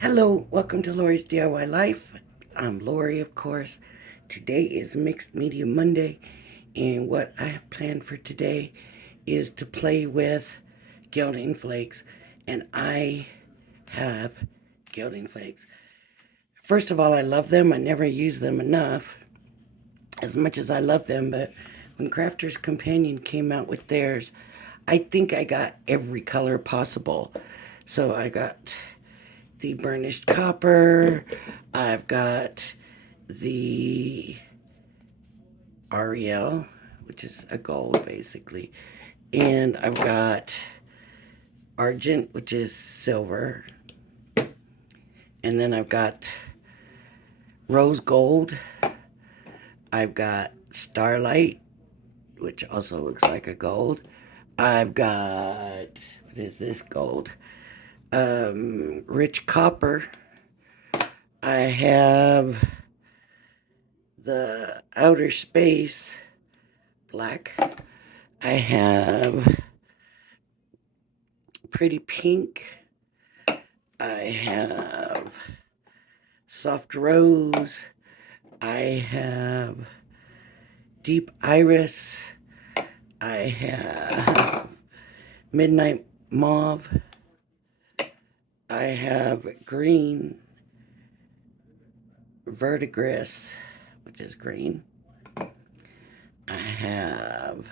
Hello, welcome to Lori's DIY Life. I'm Lori, of course. Today is Mixed Media Monday, and what I have planned for today is to play with Gilding Flakes, and I have Gilding Flakes. First of all, I love them. I never use them enough, as much as I love them, but when Crafter's Companion came out with theirs, I think I got every color possible. So I got the burnished copper. I've got the Ariel, which is a gold basically. And I've got argent, which is silver. And then I've got rose gold. I've got starlight, which also looks like a gold. I've got, what is this gold? Rich copper. I have the outer space black. I have pretty pink. I have soft rose. I have deep iris. I have midnight mauve. I have green verdigris, which is green. I have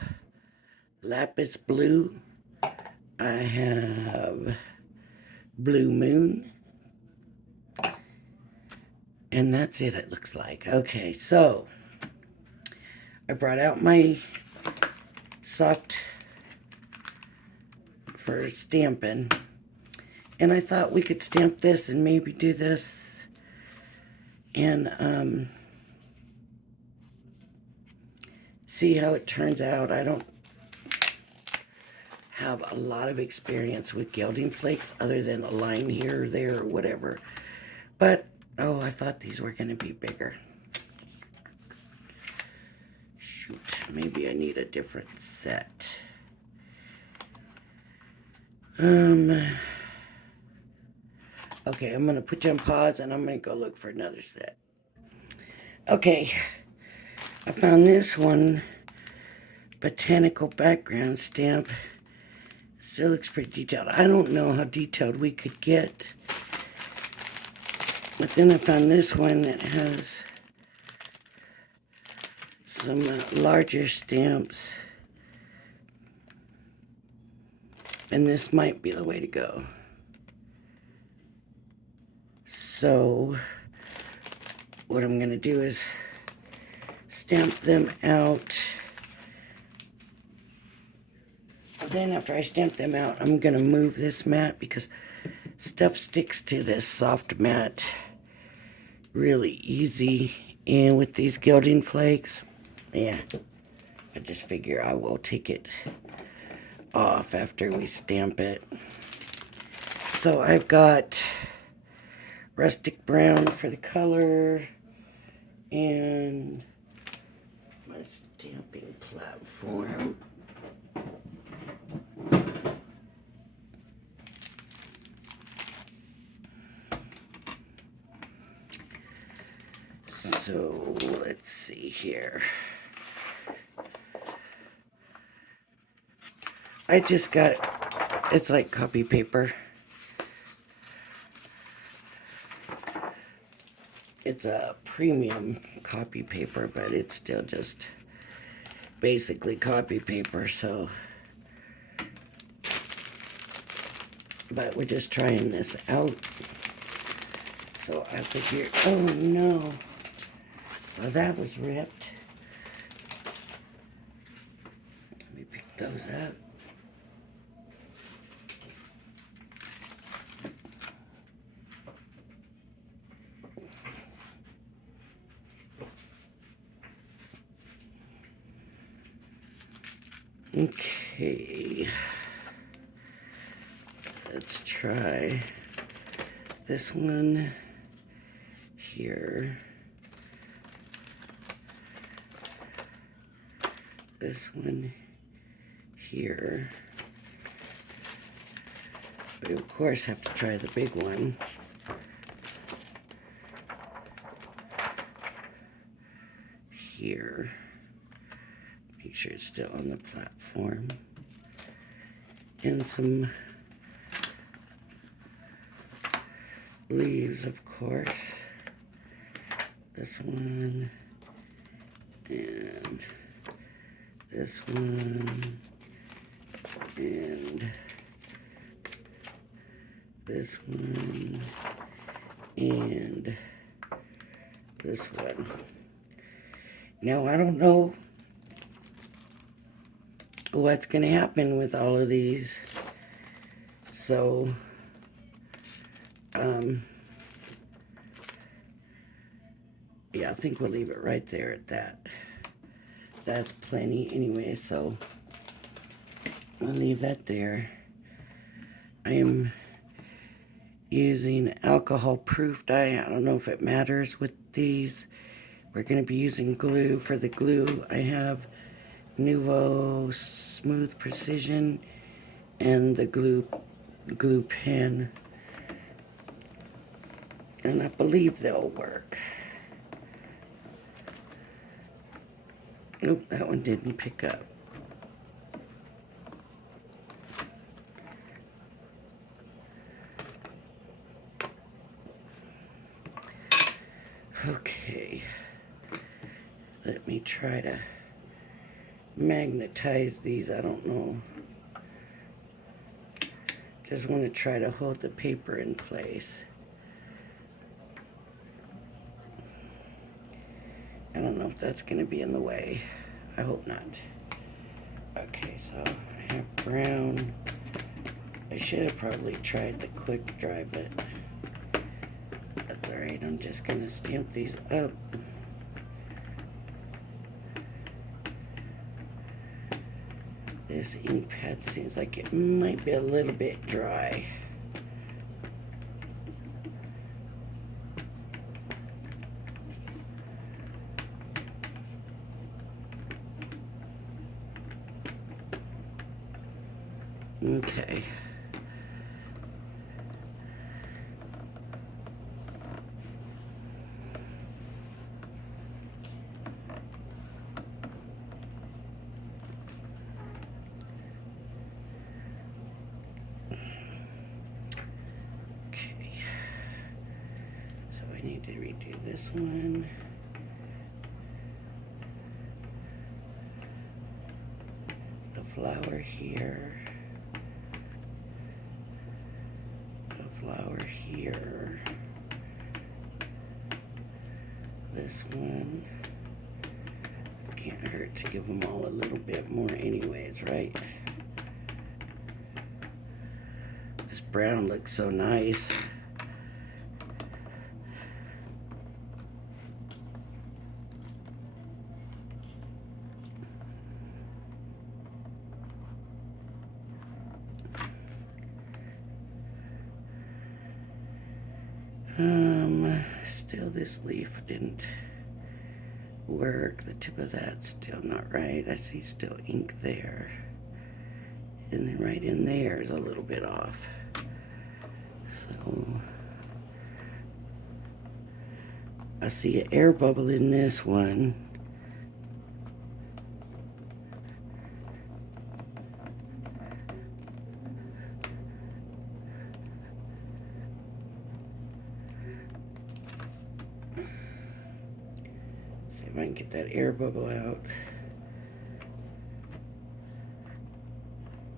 lapis blue. I have blue moon. And that's it looks like. Okay, so I brought out my soft for stamping. And I thought we could stamp this and maybe do this and see how it turns out. I don't have a lot of experience with gilding flakes other than a line here or there or whatever. But, oh, I thought these were going to be bigger. Shoot, maybe I need a different set. Okay, I'm going to put you on pause and I'm going to go look for another set. Okay, I found this one, botanical background stamp. Still looks pretty detailed. I don't know how detailed we could get. But then I found this one that has some larger stamps. And this might be the way to go. So what I'm going to do is stamp them out. Then after I stamp them out, I'm going to move this mat because stuff sticks to this soft mat really easy. And with these gilding flakes, yeah, I just figure I will take it off after we stamp it. So I've got rustic brown for the color and my stamping platform. So let's see here. I just got, it's like copy paper. It's a premium copy paper, but it's still just basically copy paper, so. But we're just trying this out. So I figured, oh no. Well, that was ripped. Let me pick those up. Okay. Let's try this one here. This one here. We of course have to try the big one. here. Make sure it's still on the platform. And some leaves, of course. This one and this one and this one and this one. Now, I don't know what's going to happen with all of these. So, yeah, I think we'll leave it right there at that. That's plenty anyway, so I'll leave that there. I am using alcohol-proof dye. I don't know if it matters with these. We're going to be using glue. For the glue, I have Nuvo Smooth Precision and the glue pen. And I believe they'll work. Nope, that one didn't pick up. Okay, let me try to magnetize these. I don't know. Just want to try to hold the paper in place. I don't know if that's going to be in the way. I hope not. Okay, so I have brown. I should have probably tried the quick dry, but that's alright. I'm just going to stamp these up. This ink pad seems like it might be a little bit dry. Okay. Okay. So I need to redo this one. The flower here. Flower here. This one. Can't hurt to give them all a little bit more anyways, right? This brown looks so nice. Still this leaf didn't work. The tip of that's still not right. I see still ink there. And then right in there is a little bit off. So I see an air bubble in this one. See if I can get that air bubble out.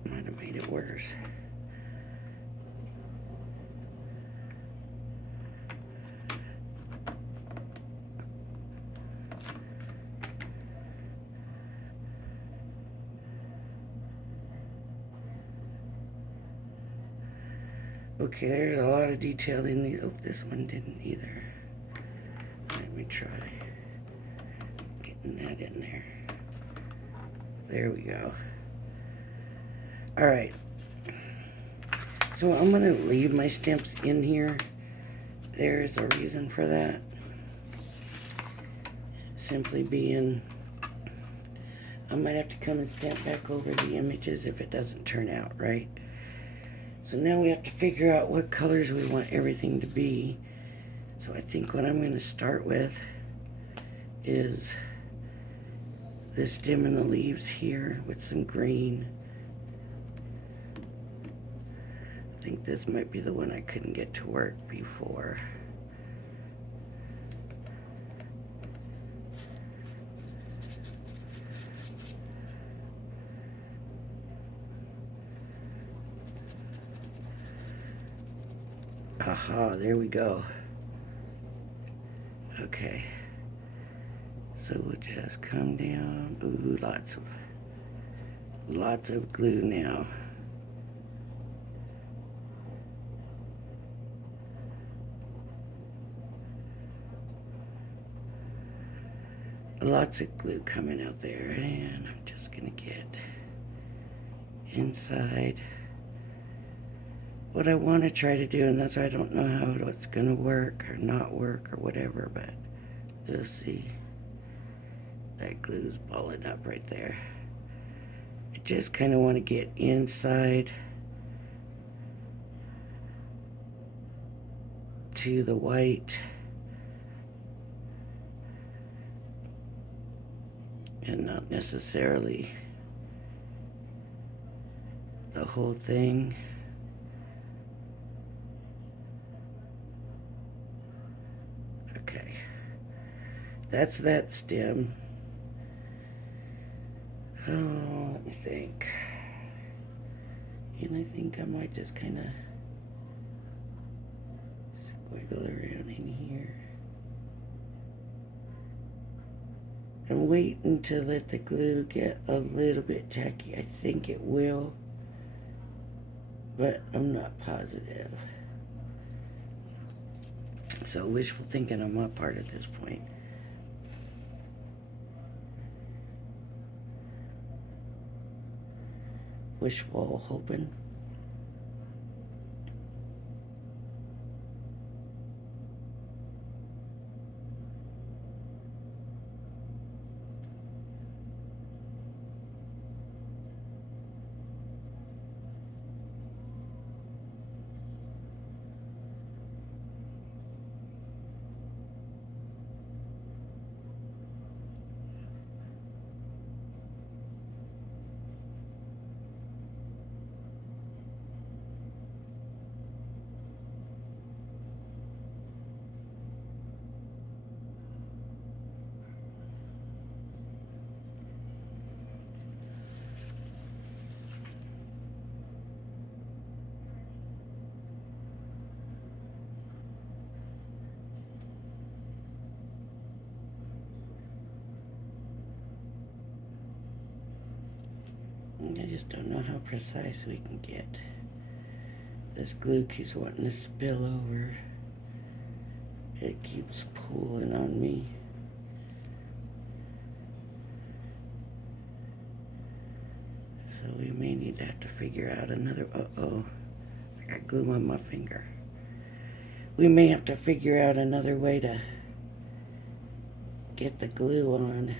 Might have made it worse. Okay, there's a lot of detail in the. Oh, this one didn't either. Let me try getting that in there. There we go. All right. So I'm going to leave my stamps in here. There's a reason for that. Simply being, I might have to come and stamp back over the images if it doesn't turn out right. So now we have to figure out what colors we want everything to be. So I think what I'm going to start with is the stem and the leaves here with some green. I think this might be the one I couldn't get to work before. Aha, there we go. Okay. So we'll just come down. Ooh, lots of glue now. Lots of glue coming out there, and I'm just gonna get inside what I want to try to do, and that's why I don't know how it's gonna work or not work or whatever, but you'll see that glue's balling up right there. I just kind of want to get inside to the white and not necessarily the whole thing. Okay, that's that stem. Oh, let me think. And I think I might just kind of squiggle around in here. I'm waiting to let the glue get a little bit tacky. I think it will, but I'm not positive. So wishful thinking on my part at this point. Wishful hoping. I just don't know how precise we can get. This glue keeps wanting to spill over. It keeps pulling on me. So we may need to have to figure out another, uh-oh, I got glue on my finger. We may have to figure out another way to get the glue on.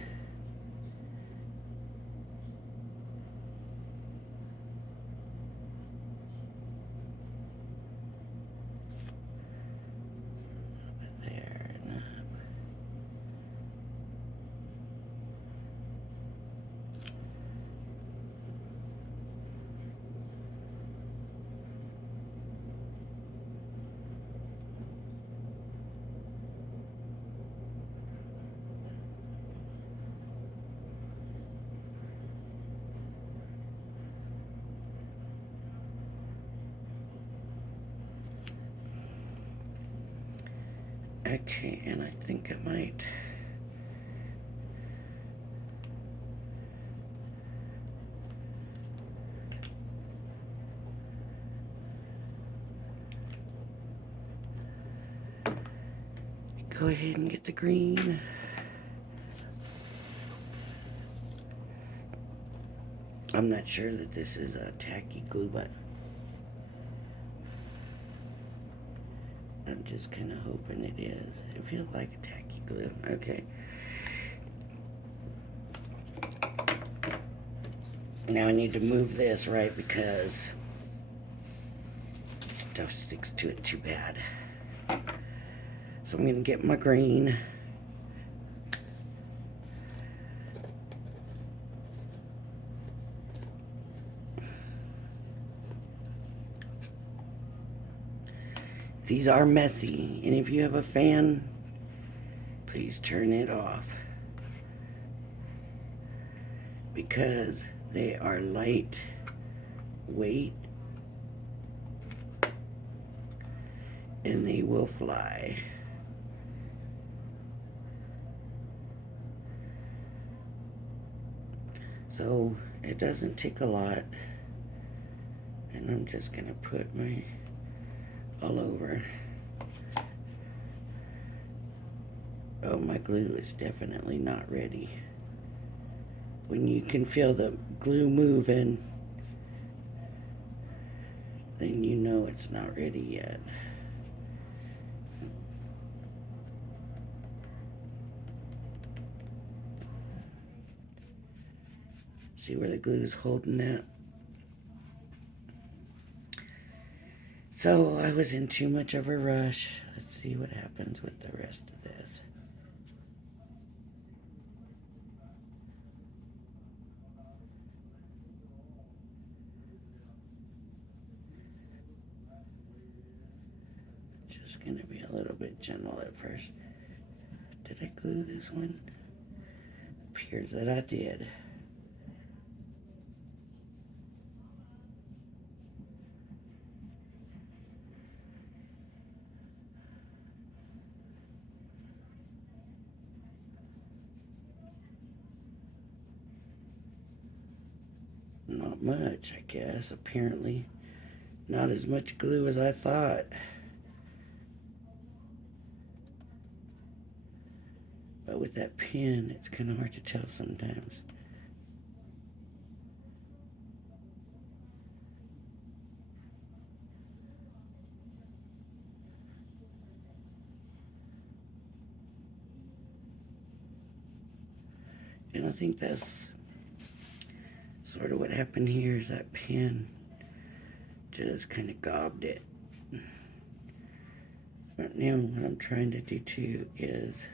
Okay, and I think I might go ahead and get the green. I'm not sure that this is a tacky glue, but I'm just kind of hoping it is. It feels like a tacky glue. Okay. Now I need to move this, right, because stuff sticks to it too bad. So I'm going to get my green. These are messy, and if you have a fan, please turn it off because they are light weight and they will fly. So it doesn't take a lot, and I'm just gonna put my all over. Oh, my glue is definitely not ready. When you can feel the glue moving, then you know it's not ready yet. See where the glue is holding that? So I was in too much of a rush. Let's see what happens with the rest of this. Just gonna be a little bit gentle at first. Did I glue this one? Appears that I did. Not much, I guess. Apparently not as much glue as I thought. But with that pen, it's kind of hard to tell sometimes. And I think that's sort of what happened here is that pen just kind of gobbed it. But now what I'm trying to do too is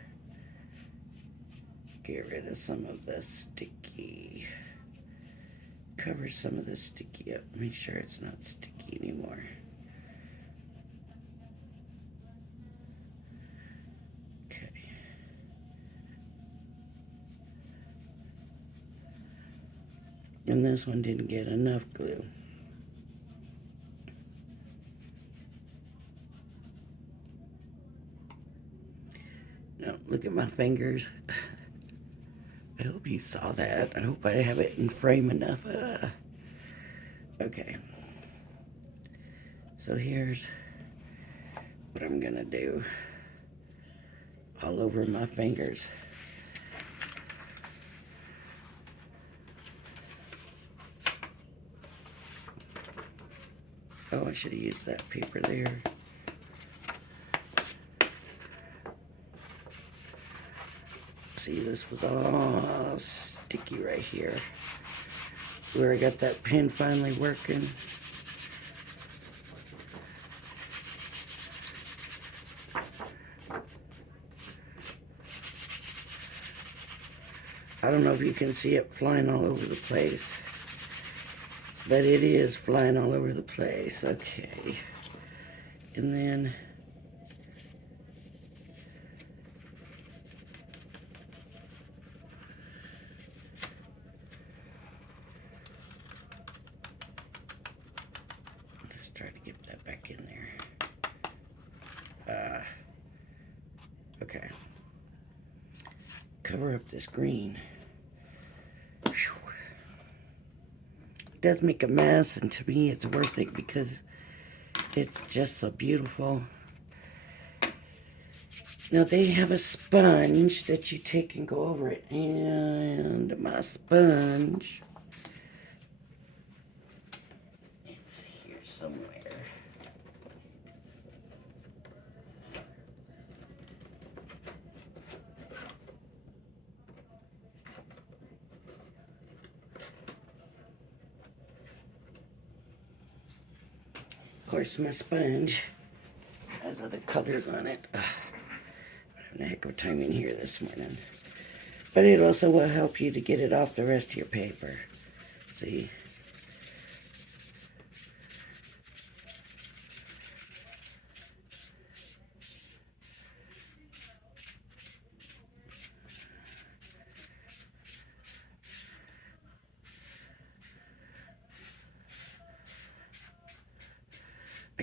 get rid of some of the sticky. Cover some of the sticky up. Make sure it's not sticky anymore. Okay. And this one didn't get enough glue. Now, look at my fingers. I hope you saw that. I hope I have it in frame enough. Okay. So here's what I'm gonna do all over my fingers. Oh, I should have used that paper there. See, this was all sticky right here. Where I got that pen finally working. I don't know if you can see it flying all over the place, but it is flying all over the place. Okay. And then let's try to get that back in there. Okay. Cover up this green. Whew. It does make a mess, and to me it's worth it because it's just so beautiful. Now they have a sponge that you take and go over it, and my sponge, it's here somewhere. Of course, my sponge has other colors on it. I'm having a heck of a time in here this morning. But it also will help you to get it off the rest of your paper. See?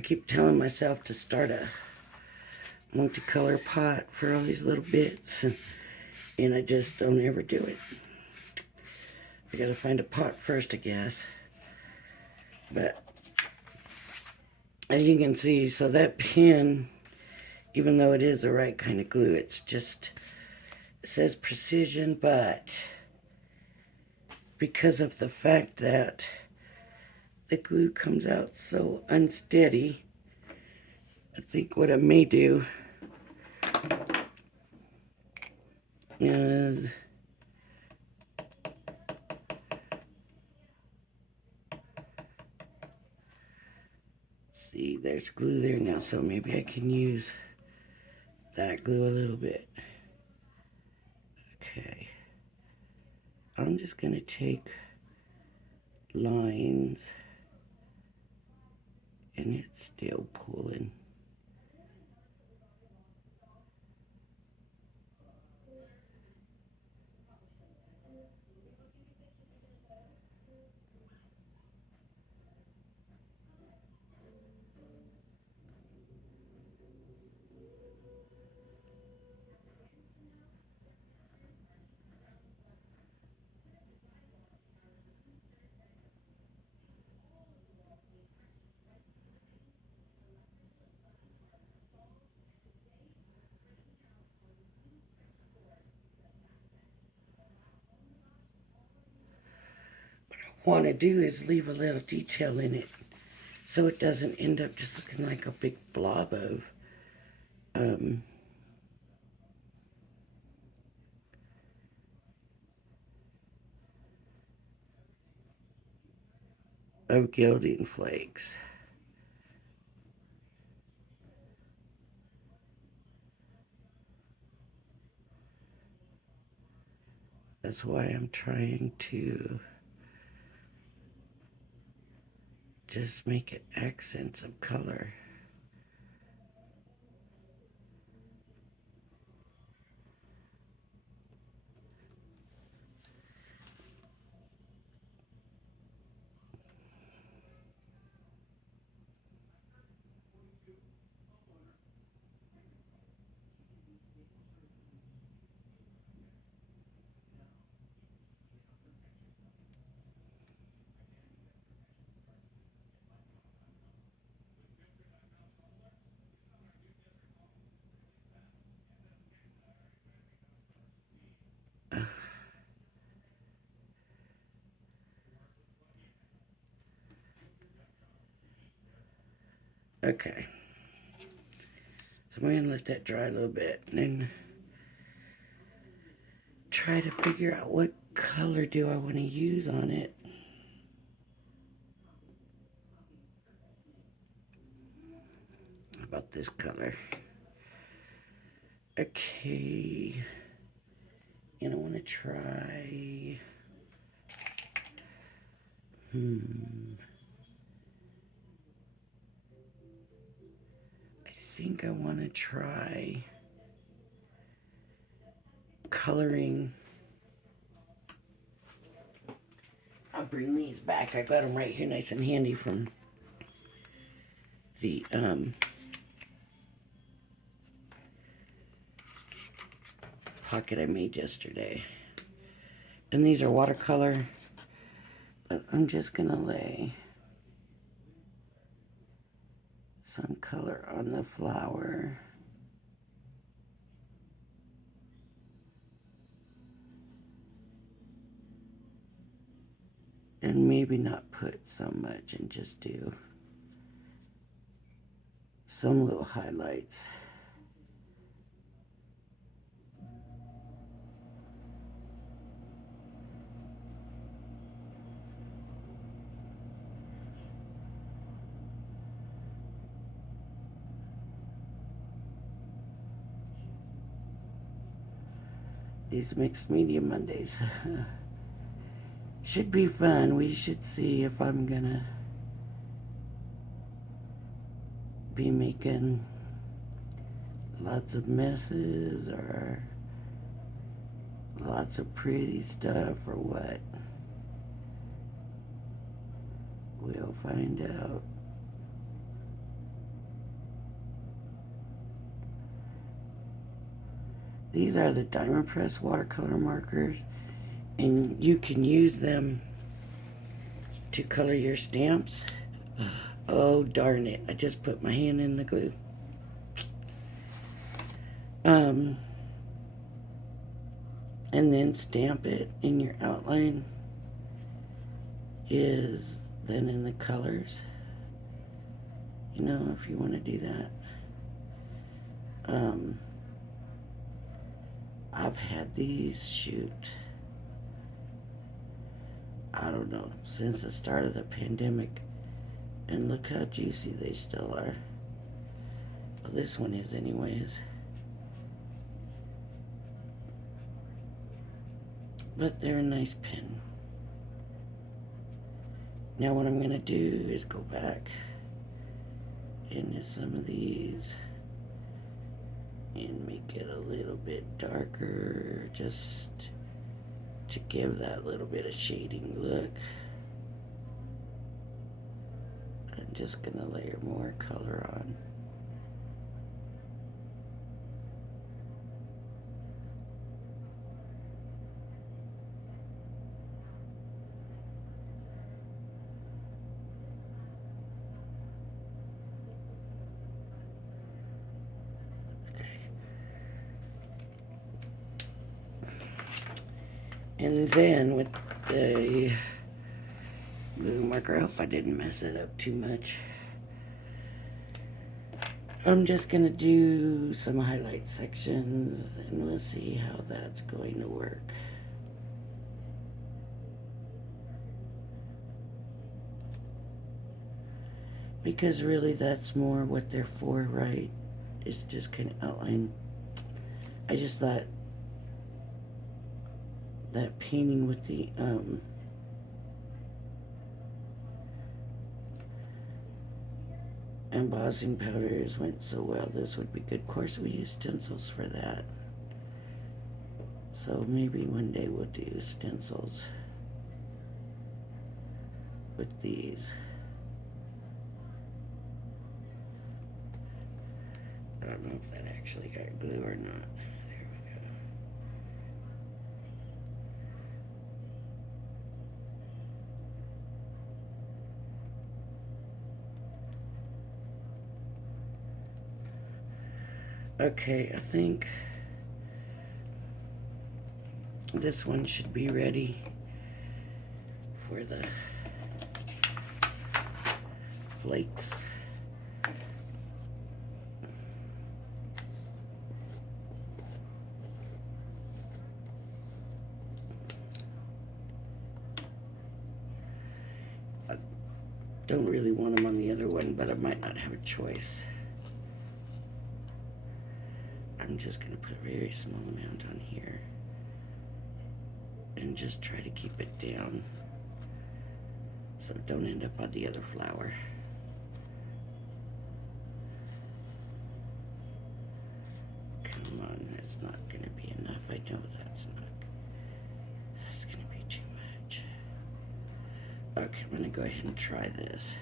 keep telling myself to start a multicolor pot for all these little bits, and I just don't ever do it. I gotta find a pot first, I guess. But as you can see, so that pin, even though it is the right kind of glue, it's just, it says precision, but because of the fact that the glue comes out so unsteady, I think what I may do is see, there's glue there now, so maybe I can use that glue a little bit. Okay. I'm just gonna take lines, and it's still pulling. Want to do is leave a little detail in it so it doesn't end up just looking like a big blob um, of Gilding Flakes. That's why I'm trying to just make it accents of color. Okay. So I'm going to let that dry a little bit and then try to figure out what color do I want to use on it. How about this color? Okay. And I want to try... I think I want to try coloring. I'll bring these back. I got them right here nice and handy from the pocket I made yesterday. And these are watercolor, but I'm just gonna lay some color on the flower. And maybe not put so much and just do some little highlights. These mixed media Mondays should be fun. We should see if I'm gonna be making lots of messes or lots of pretty stuff or what. We'll find out. These are the Diamond Press watercolor markers, and you can use them to color your stamps. Oh, darn it. I just put my hand in the glue. And then stamp it in your outline is then in the colors. You know, if you want to do that. I've had these, shoot, I don't know, since the start of the pandemic. And look how juicy they still are. Well, this one is anyways. But they're a nice pen. Now what I'm going to do is go back into some of these and make it a little bit darker, just to give that little bit of shading look. I'm just going to layer more color on. And then with the glue marker, I hope I didn't mess it up too much. I'm just gonna do some highlight sections and we'll see how that's going to work. Because really that's more what they're for, right? It's just kind of outline. I just thought that painting with the embossing powders went so well. This would be good. Of course, we use stencils for that. So maybe one day we'll do stencils with these. I don't know if that actually got glue or not. There we go. Okay, I think this one should be ready for the flakes. I don't really want them on the other one, but I might not have a choice. I'm just going to put a very small amount on here and just try to keep it down so it don't end up on the other flower. Come on, that's not going to be enough. I know that's going to be too much. Okay, I'm going to go ahead and try this.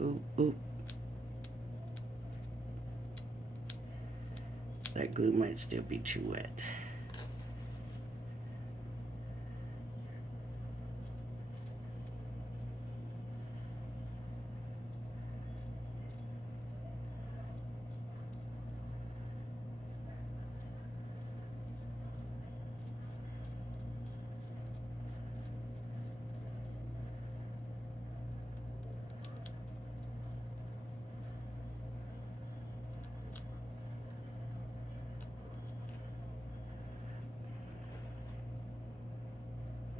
Ooh, ooh. That glue might still be too wet.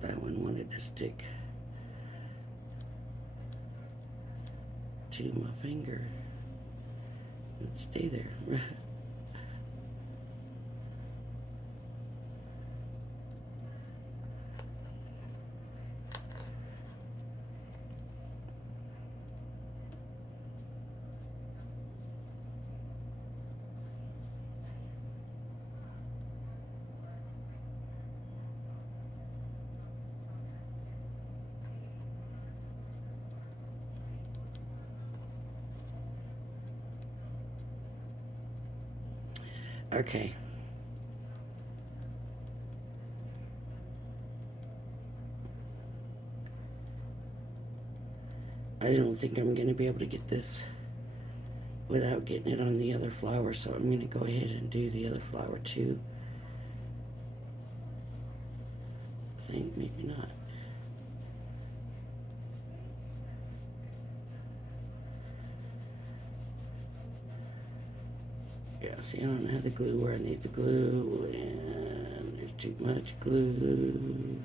That one wanted to stick to my finger and stay there. Okay, I don't think I'm going to be able to get this without getting it on the other flower, so I'm going to go ahead and do the other flower too. I think maybe not. Yeah, see, I don't have the glue where I need the glue, and there's too much glue.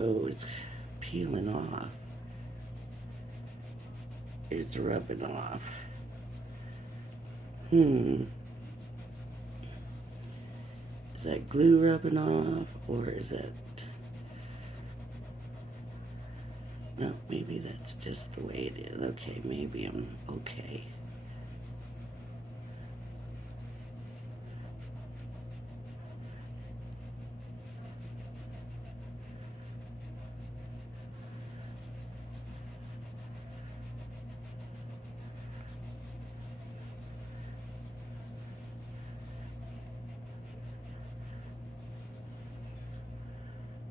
Oh, it's peeling off. It's rubbing off. Is that glue rubbing off, or is that... No, maybe that's just the way it is. Okay, maybe I'm okay.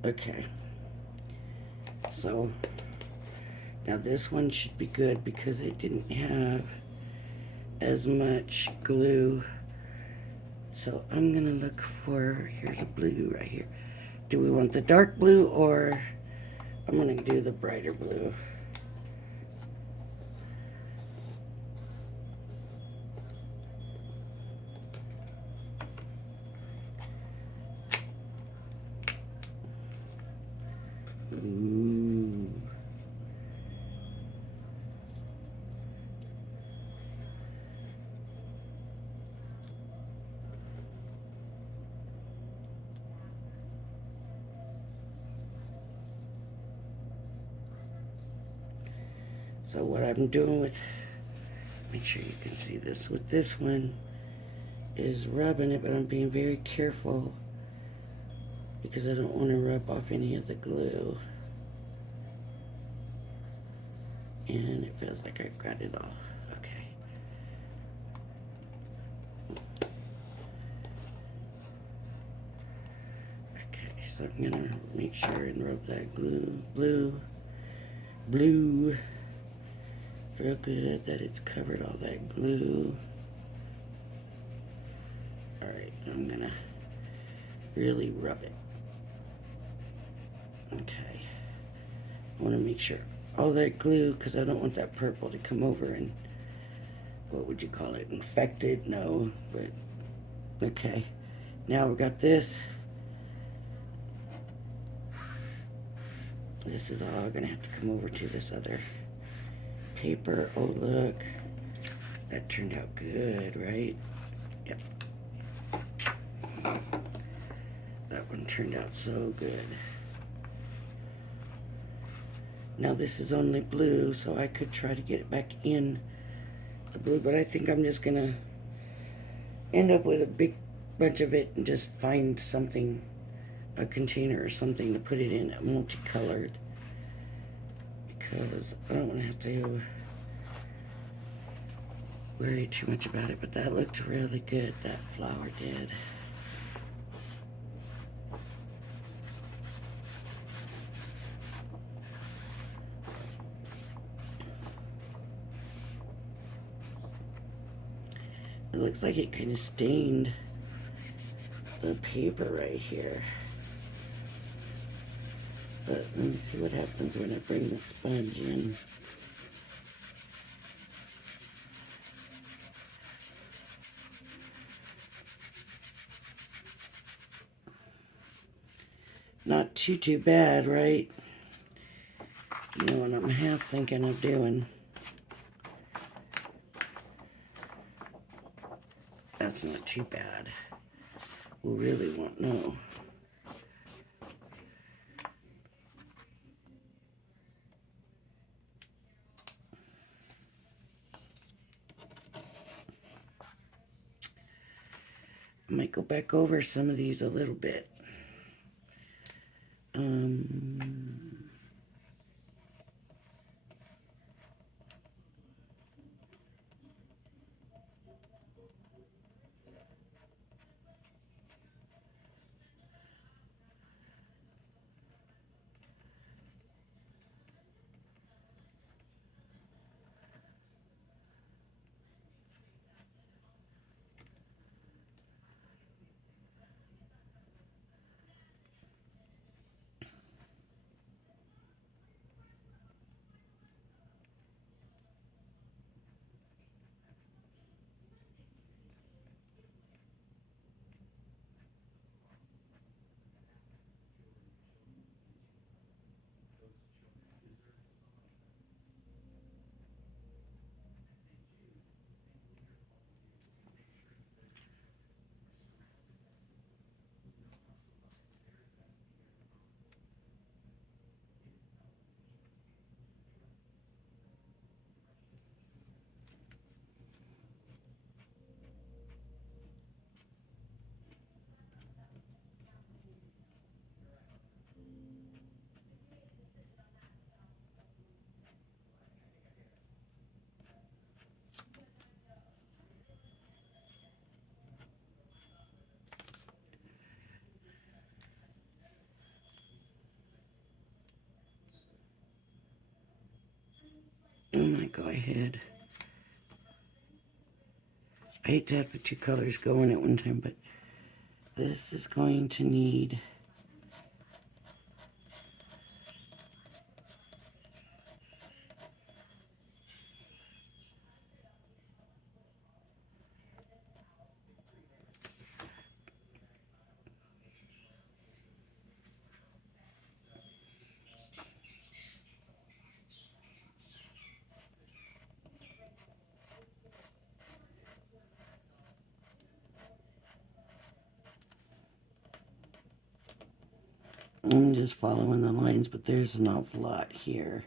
Okay. So, now this one should be good because it didn't have as much glue. So I'm gonna look for, here's a blue right here. Do we want the dark blue, or I'm gonna do the brighter blue? Ooh. So what I'm doing with, make sure you can see this, with this one is rubbing it, but I'm being very careful because I don't want to rub off any of the glue. And it feels like I got it off. Okay. Okay, so I'm gonna make sure and rub that blue real good, that it's covered all that glue. All right, I'm gonna really rub it. Okay, I want to make sure all that glue, because I don't want that purple to come over and, what would you call it, infected? No, but okay. Now we've got this. This is all gonna have to come over to this other paper. Oh, look, that turned out good, right? Yep. That one turned out so good. Now this is only blue, so I could try to get it back in the blue, but I think I'm just gonna end up with a big bunch of it and just find something, a container or something to put it in, multicolored, because I don't want to have to worry too much about it. But that looked really good, that flower did. It looks like it kind of stained the paper right here. But let me see what happens when I bring the sponge in. Not too bad, right? You know what I'm half thinking of doing? That's not too bad. We really won't know. I might go back over some of these a little bit. I'm going to go ahead. I hate to have the two colors going at one time, but this is going to need I'm just following the lines, but there's an awful lot here.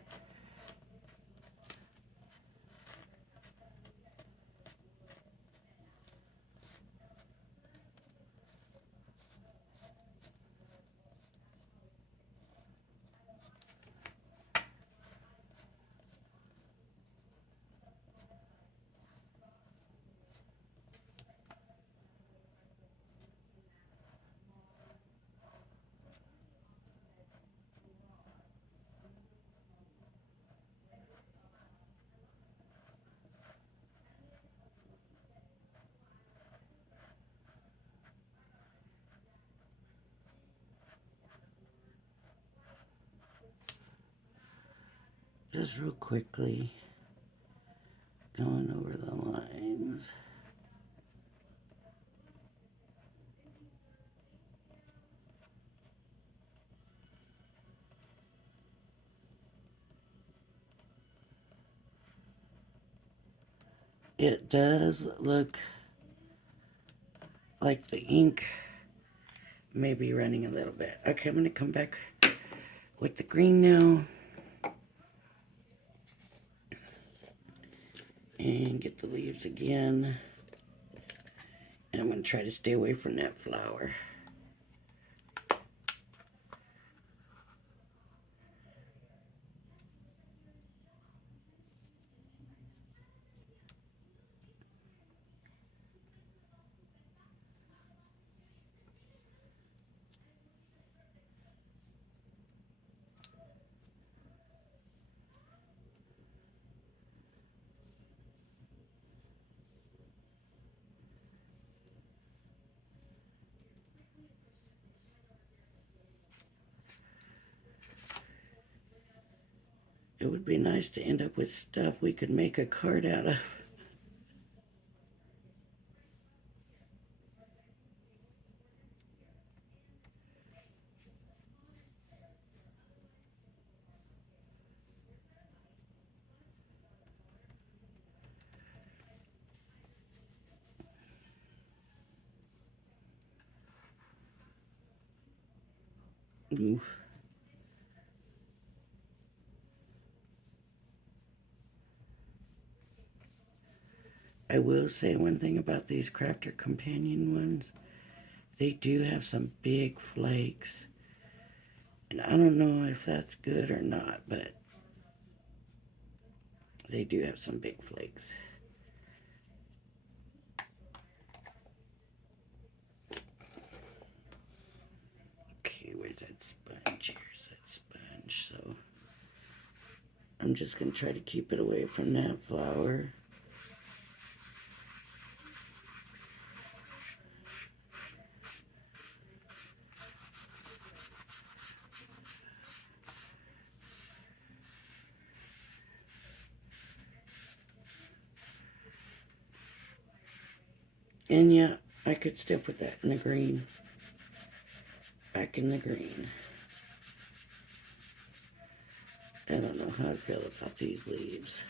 Just real quickly, going over the lines. It does look like the ink may be running a little bit. Okay, I'm going to come back with the green now and get the leaves again. And I'm going to try to stay away from that flower. It would be nice to end up with stuff we could make a card out of. Oof. I will say one thing about these Crafter Companion ones. They do have some big flakes. And I don't know if that's good or not, but they do have some big flakes. Okay, where's that sponge? Here's that sponge. So I'm just going to try to keep it away from that flower. And yeah, I could still put that in the green. Back in the green. I don't know how I feel about these leaves.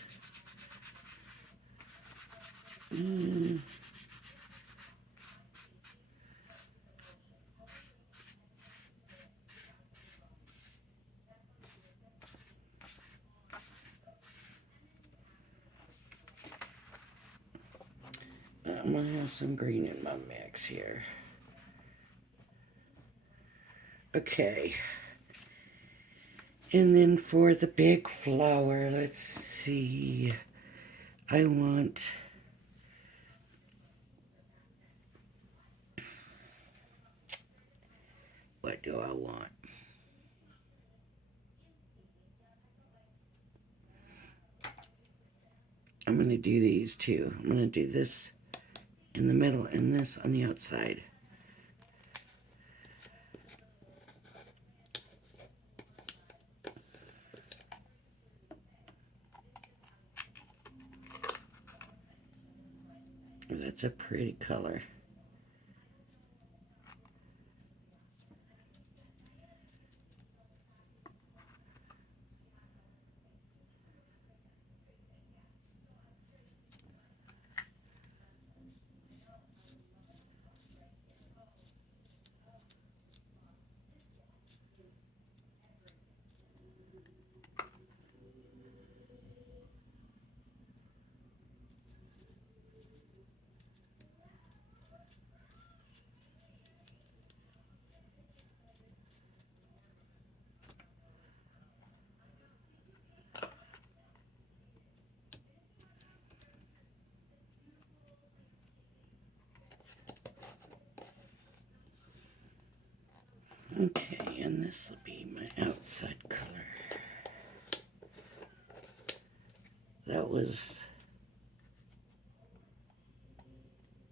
I'm going to have some green in my mix here. Okay. And then for the big flower, let's see. I want... What do I want? I'm going to do these too. I'm going to do this in the middle and this on the outside. That's a pretty color. Okay, and this will be my outside color. That was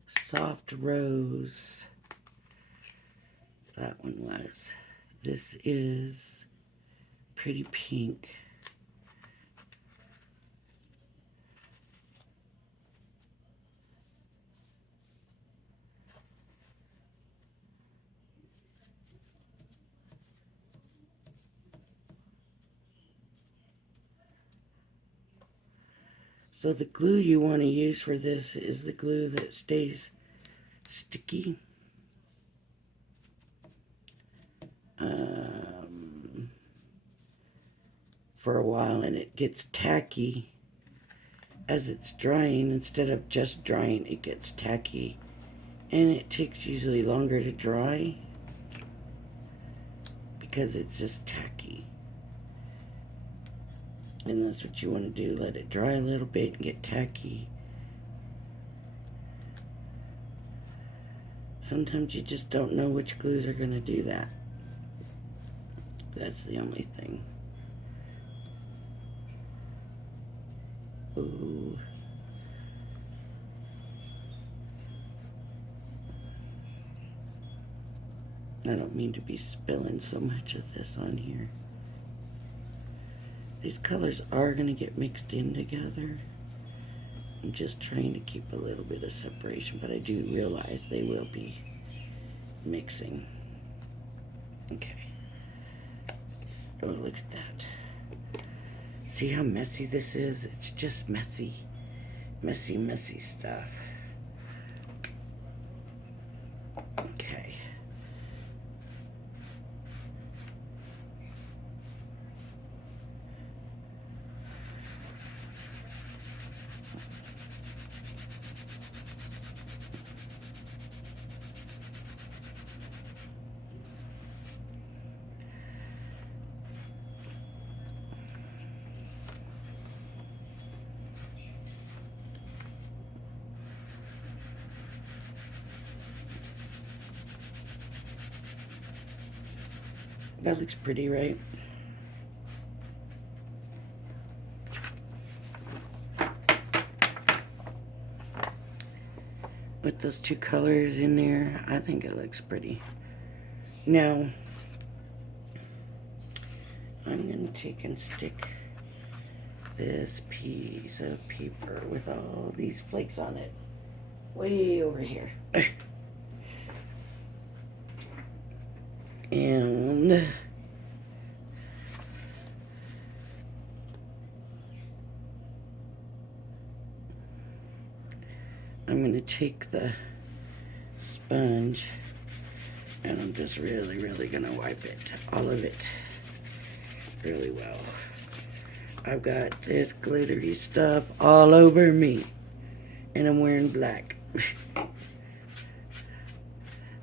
soft rose. That one was. This is pretty pink. So the glue you want to use for this is the glue that stays sticky. For a while, and it gets tacky as it's drying. Instead of just drying, it gets tacky, and it takes usually longer to dry because it's just tacky. And that's what you want to do. Let it dry a little bit and get tacky. Sometimes you just don't know which glues are going to do that. That's the only thing. Ooh. I don't mean to be spilling so much of this on here. These colors are going to get mixed in together. I'm just trying to keep a little bit of separation, but I do realize they will be mixing. Okay. Oh, look at that. See how messy this is? It's just messy. Messy, messy stuff. Okay. That looks pretty, right? With those two colors in there, I think it looks pretty. Now, I'm going to take and stick this piece of paper with all these flakes on it way over here. And I'm going to take the sponge and I'm just really going to wipe it, all of it, really well. I've got this glittery stuff all over me and I'm wearing black.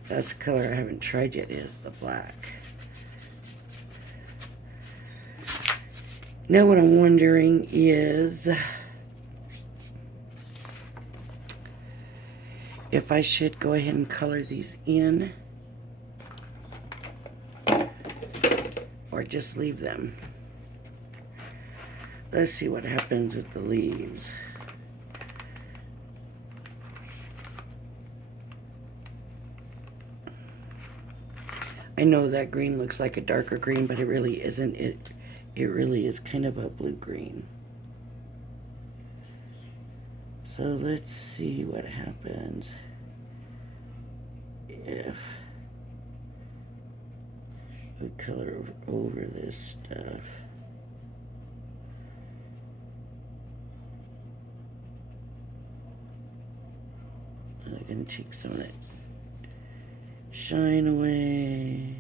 That's the color I haven't tried yet, is the black. Now what I'm wondering is if I should go ahead and color these in or just leave them. Let's see what happens with the leaves. I know that green looks like a darker green, but it really isn't. It really is kind of a blue-green. So let's see what happens if we color over this stuff. I'm going to take some of that shine away.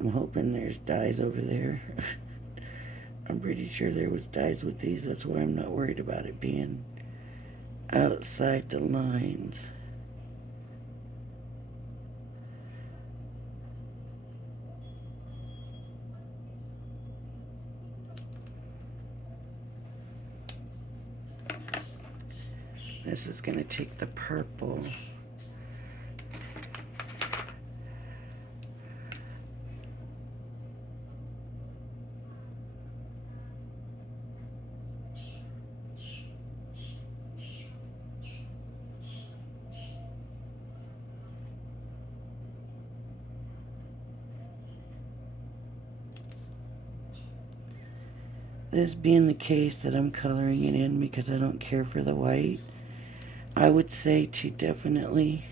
I'm hoping there's dyes over there. I'm pretty sure there was dyes with these. That's why I'm not worried about it being outside the lines. This is going to take the purple. This being the case that I'm coloring it in because I don't care for the white, I would say to definitely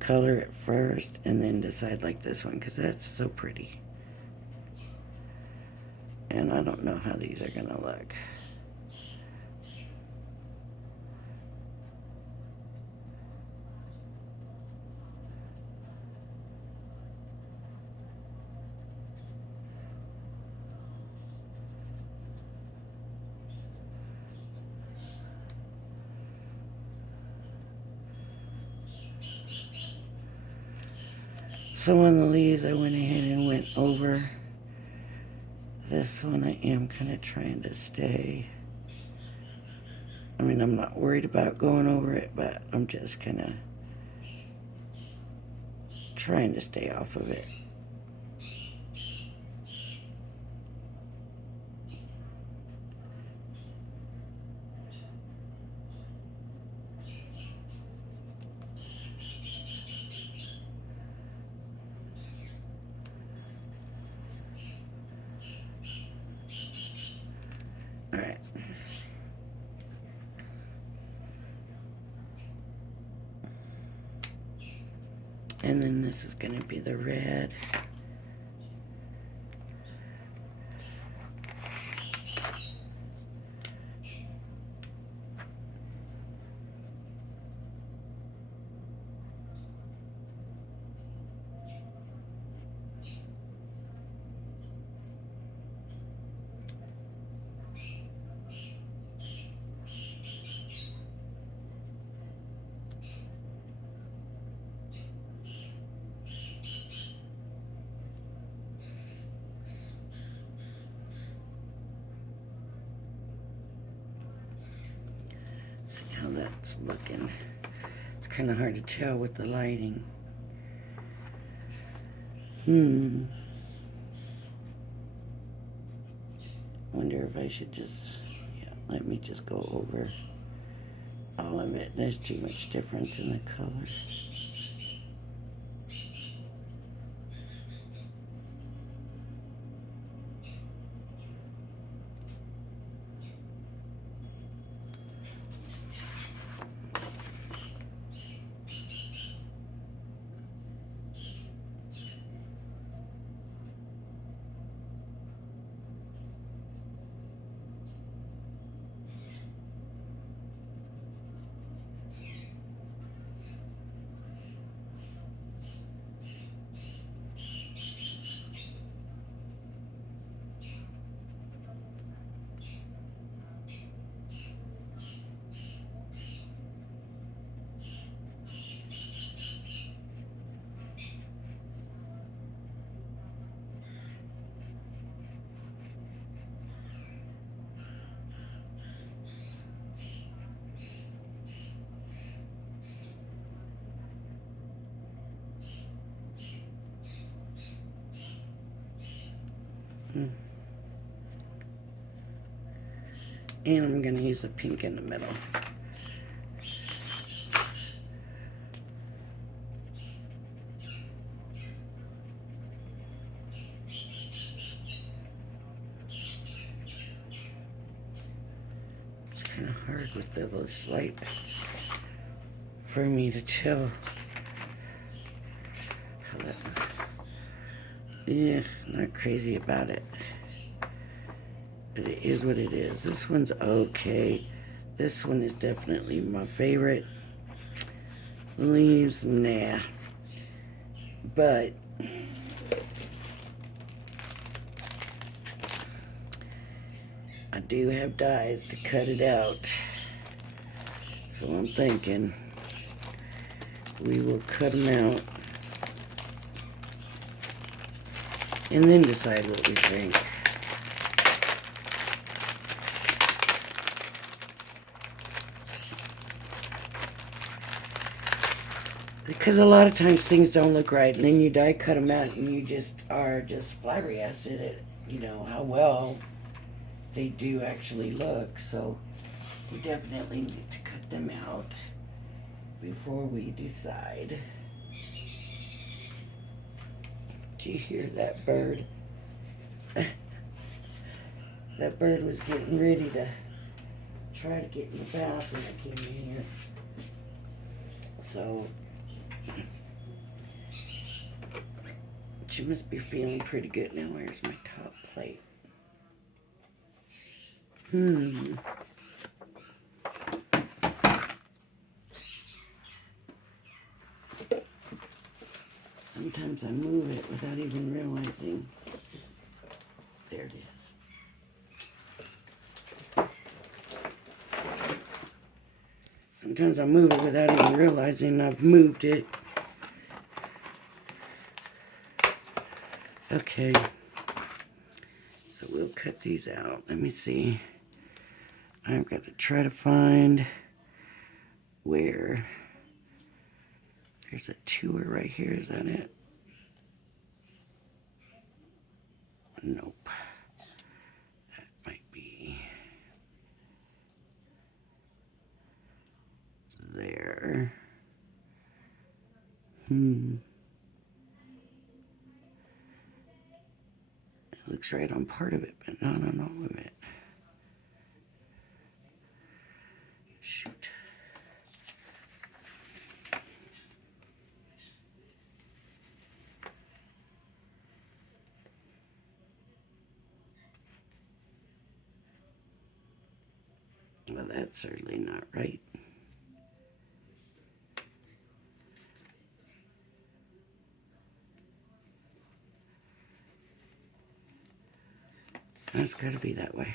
color it first and then decide like this one because that's so pretty. And I don't know how these are going to look. So on the leaves, I went ahead and went over. This one I am kind of trying to stay. I mean, I'm not worried about going over it, but I'm just kind of trying to stay off of it. All right. And then this is going to be the red. See how that's looking. It's kind of hard to tell with the lighting. Wonder if I should just, yeah, let me just go over all of it. There's too much difference in the colors. And I'm going to use a pink in the middle. It's kind of hard with this light for me to tell how that. Yeah, not crazy about it. But it is what it is. This one's okay. This one is definitely my favorite. Leaves, nah. But I do have dies to cut it out. So I'm thinking we will cut them out and then decide what we think. Because a lot of times things don't look right, and then you die cut them out, and you just are just flabbergasted at, how well they do actually look. So we definitely need to cut them out before we decide. Did you hear that bird? That bird was getting ready to try to get in the bath when I came in here. So she must be feeling pretty good now. Where's my top plate? Sometimes I move it without even realizing. There it is. Sometimes I move it without even realizing I've moved it. Okay. So we'll cut these out. Let me see. I've got to try to find where there's a tour right here. Is that it? Nope. That might be there. It looks right on part of it, but not on all of it. Shoot. Well, that's certainly not right. That's got to be that way.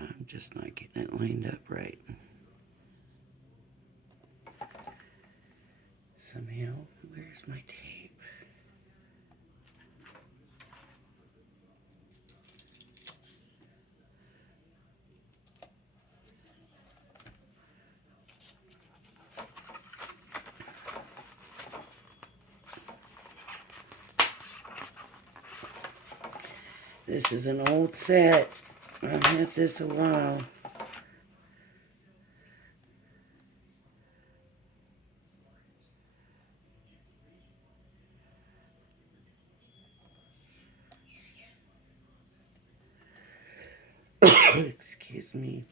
I'm just not getting it lined up right. Somehow, where's my tape? This is an old set. I've had this a while. Excuse me.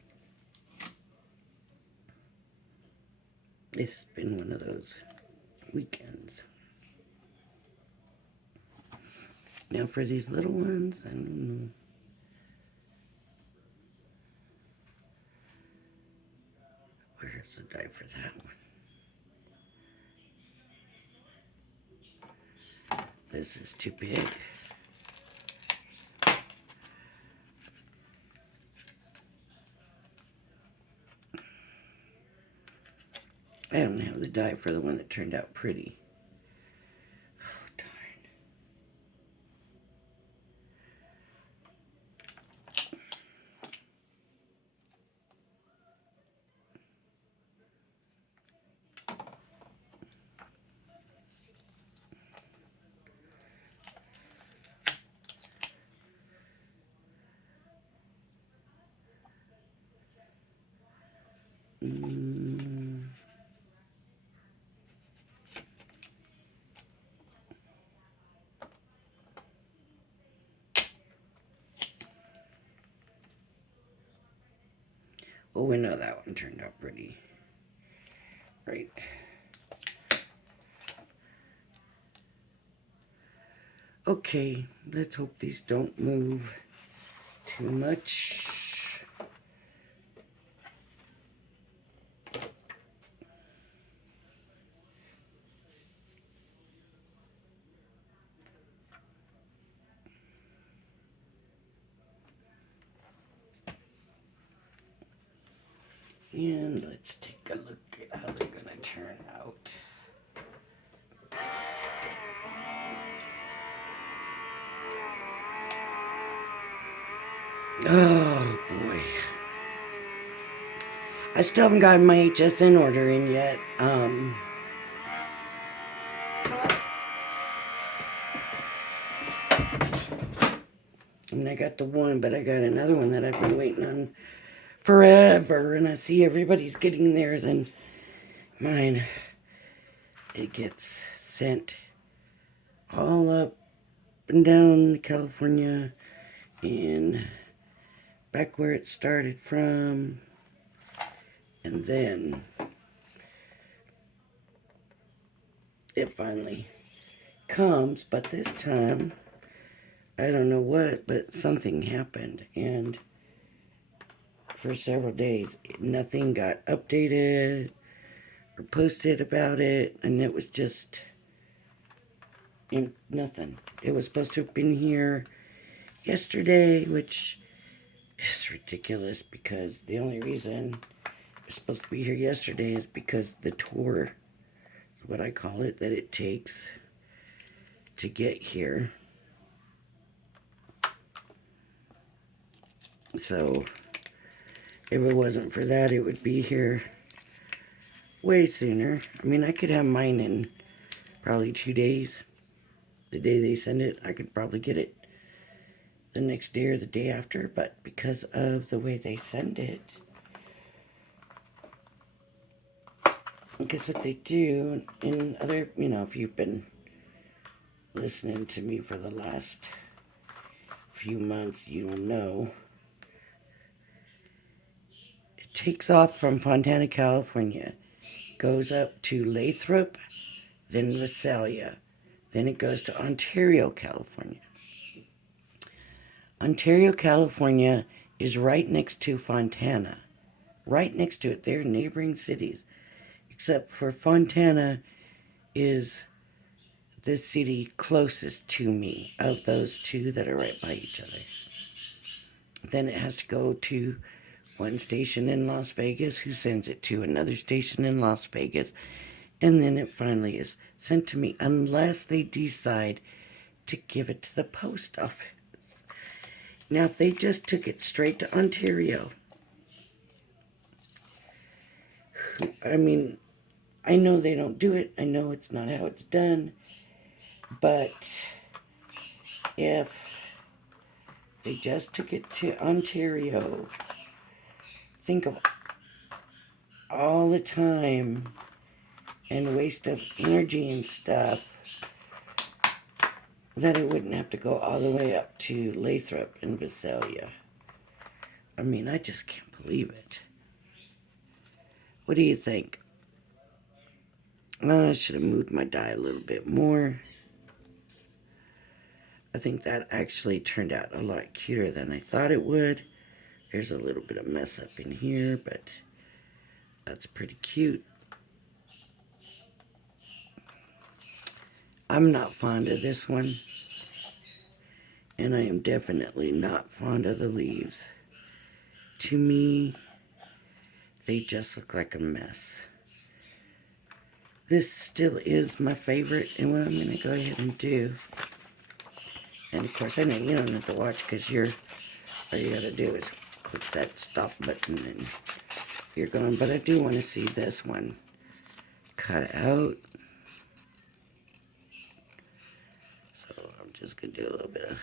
It's been one of those weekends. Now for these little ones, I don't know. Where's the die for that one? This is too big. I don't have the die for the one that turned out pretty. Oh, darn. Oh, we know that one turned out pretty. Right. Okay, let's hope these don't move too much. And let's take a look at how they're going to turn out. Oh boy. I still haven't gotten my HSN order in yet. I mean, I got the one, but I got another one that I've been waiting on forever. And I see everybody's getting theirs, and mine, it gets sent all up and down California and back where it started from. And then it finally comes, but this time, I don't know what, but something happened. And for several days, nothing got updated or posted about it. And it was just nothing. It was supposed to have been here yesterday, which is ridiculous because the only reason it was supposed to be here yesterday is because the tour, what I call it, that it takes to get here. So if it wasn't for that, it would be here way sooner. I mean, I could have mine in probably 2 days. The day they send it, I could probably get it the next day or the day after, but because of the way they send it, because what they do in other, if you've been listening to me for the last few months, you'll know, it takes off from Fontana, California, goes up to Lathrop, then Visalia, then it goes to Ontario, California. Ontario, California is right next to Fontana. Right next to it. They're neighboring cities. Except for Fontana is the city closest to me of those two that are right by each other. Then it has to go to one station in Las Vegas, who sends it to another station in Las Vegas. And then it finally is sent to me, unless they decide to give it to the post office. Now, if they just took it straight to Ontario, I mean, I know they don't do it. I know it's not how it's done. But if they just took it to Ontario, think of all the time and waste of energy and stuff that it wouldn't have to go all the way up to Lathrop and Visalia. I mean, I just can't believe it. What do you think? I should have moved my die a little bit more. I think that actually turned out a lot cuter than I thought it would. There's a little bit of mess up in here, but that's pretty cute. I'm not fond of this one. And I am definitely not fond of the leaves. To me, they just look like a mess. This still is my favorite, and what I'm going to go ahead and do, and of course I know you don't have to watch because all you got to do is click that stop button and you're going, but I do want to see this one cut out. So I'm just going to do a little bit of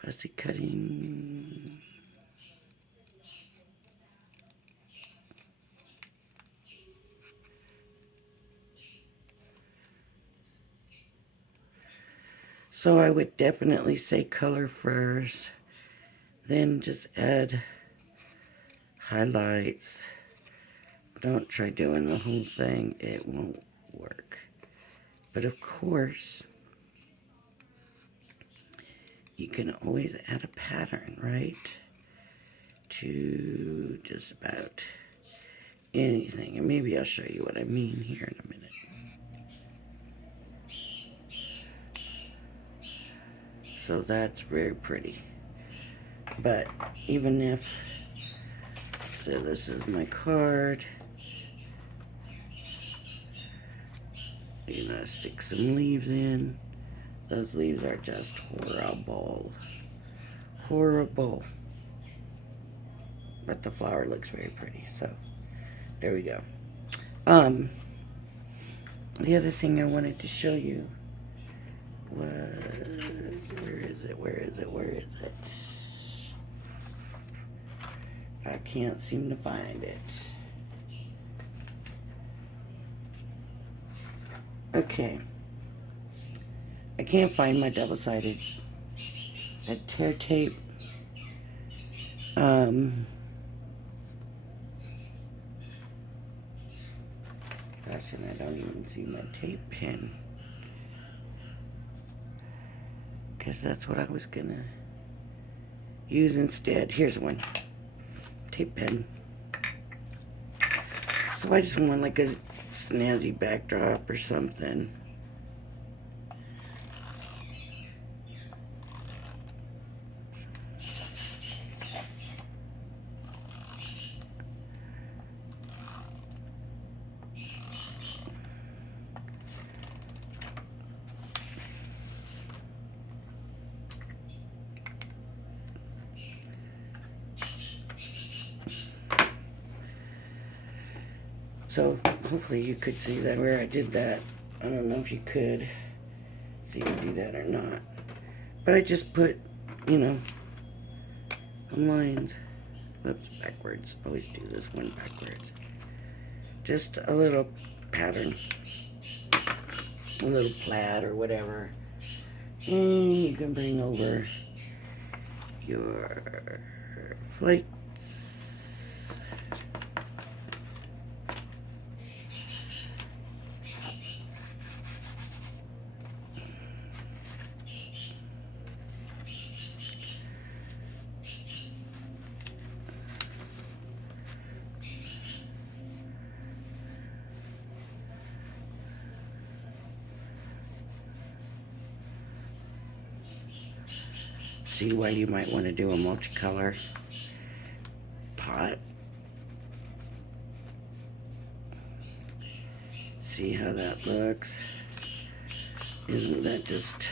fussy cutting. So I would definitely say color first, then just add highlights. Don't try doing the whole thing. It won't work. But of course, you can always add a pattern, right? To just about anything. And maybe I'll show you what I mean here in a minute. So that's very pretty. But even if, so this is my card, you know, stick some leaves in. Those leaves are just horrible. Horrible. But the flower looks very pretty, so there we go. The other thing I wanted to show you was, where is it? I can't seem to find it. Okay. I can't find my double-sided tear tape. Gosh, and I don't even see my tape pen. Because that's what I was gonna use instead. Here's one. Tape pen. So I just want like a snazzy backdrop or something. So hopefully you could see that where I did that. I don't know if you could see me do that or not. But I just put, you know, some lines. Oops, backwards. Always do this one backwards. Just a little pattern. A little plaid or whatever. And you can bring over your flakes. See why you might want to do a multicolor pot. See how that looks. Isn't that just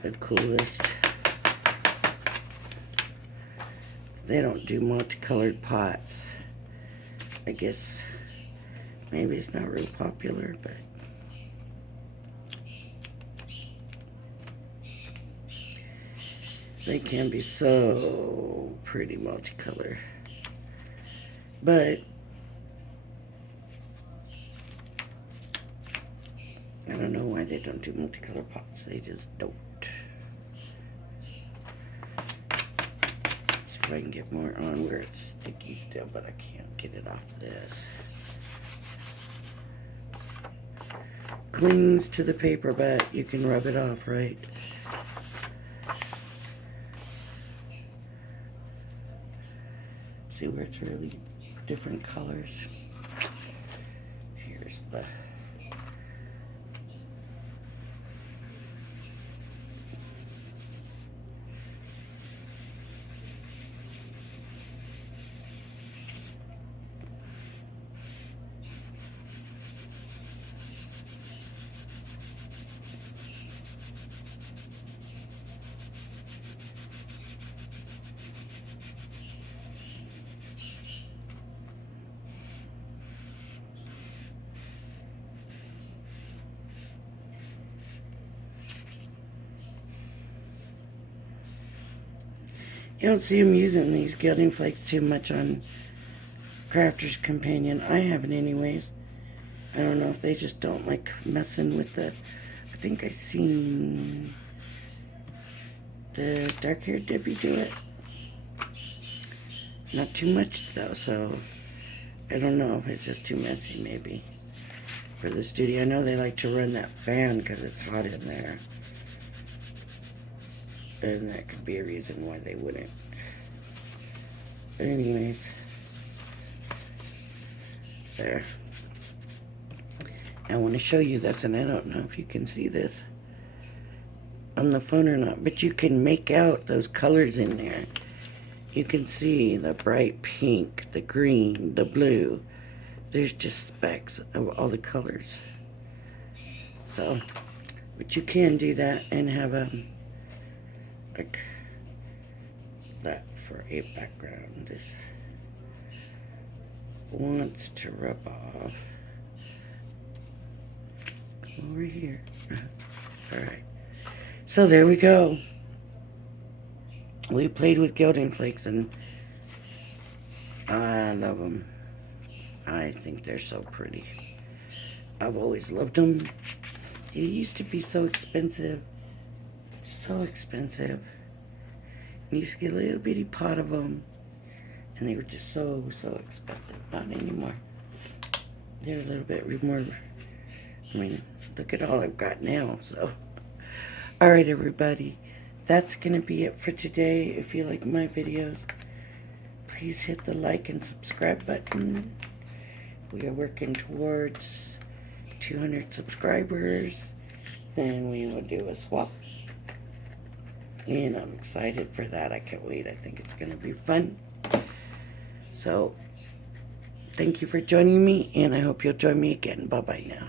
the coolest? They don't do multicolored pots. I guess maybe it's not real popular, but they can be so pretty multicolor. But I don't know why they don't do multicolor pots. They just don't. See if I can get more on where it's sticky still, but I can't get it off this. Clings to the paper, but you can rub it off, right? See where it's really different colors? Here's the you don't see them using these Gilding Flakes too much on Crafter's Companion. I haven't anyways. I don't know if they just don't like messing with the... I think I seen the dark-haired Debbie do it. Not too much though, so I don't know if it's just too messy maybe for the studio. I know they like to run that fan because it's hot in there. And that could be a reason why they wouldn't. But anyways, there. I want to show you this, and I don't know if you can see this on the phone or not, but you can make out those colors in there. You can see the bright pink, the green, the blue. There's just specks of all the colors. So, but you can do that and have like that for a background. This wants to rub off. Come over here. All right. So there we go. We played with Gilding Flakes, and I love them. I think they're so pretty. I've always loved them. It used to be so expensive. So expensive. You used to get a little bitty pot of them, and they were just so expensive. Not anymore. They're a little bit more, I mean, look at all I've got now, so. All right, everybody. That's going to be it for today. If you like my videos, please hit the like and subscribe button. We are working towards 200 subscribers. Then we will do a swap. And I'm excited for that. I can't wait. I think it's going to be fun. So, thank you for joining me, and I hope you'll join me again. Bye-bye now.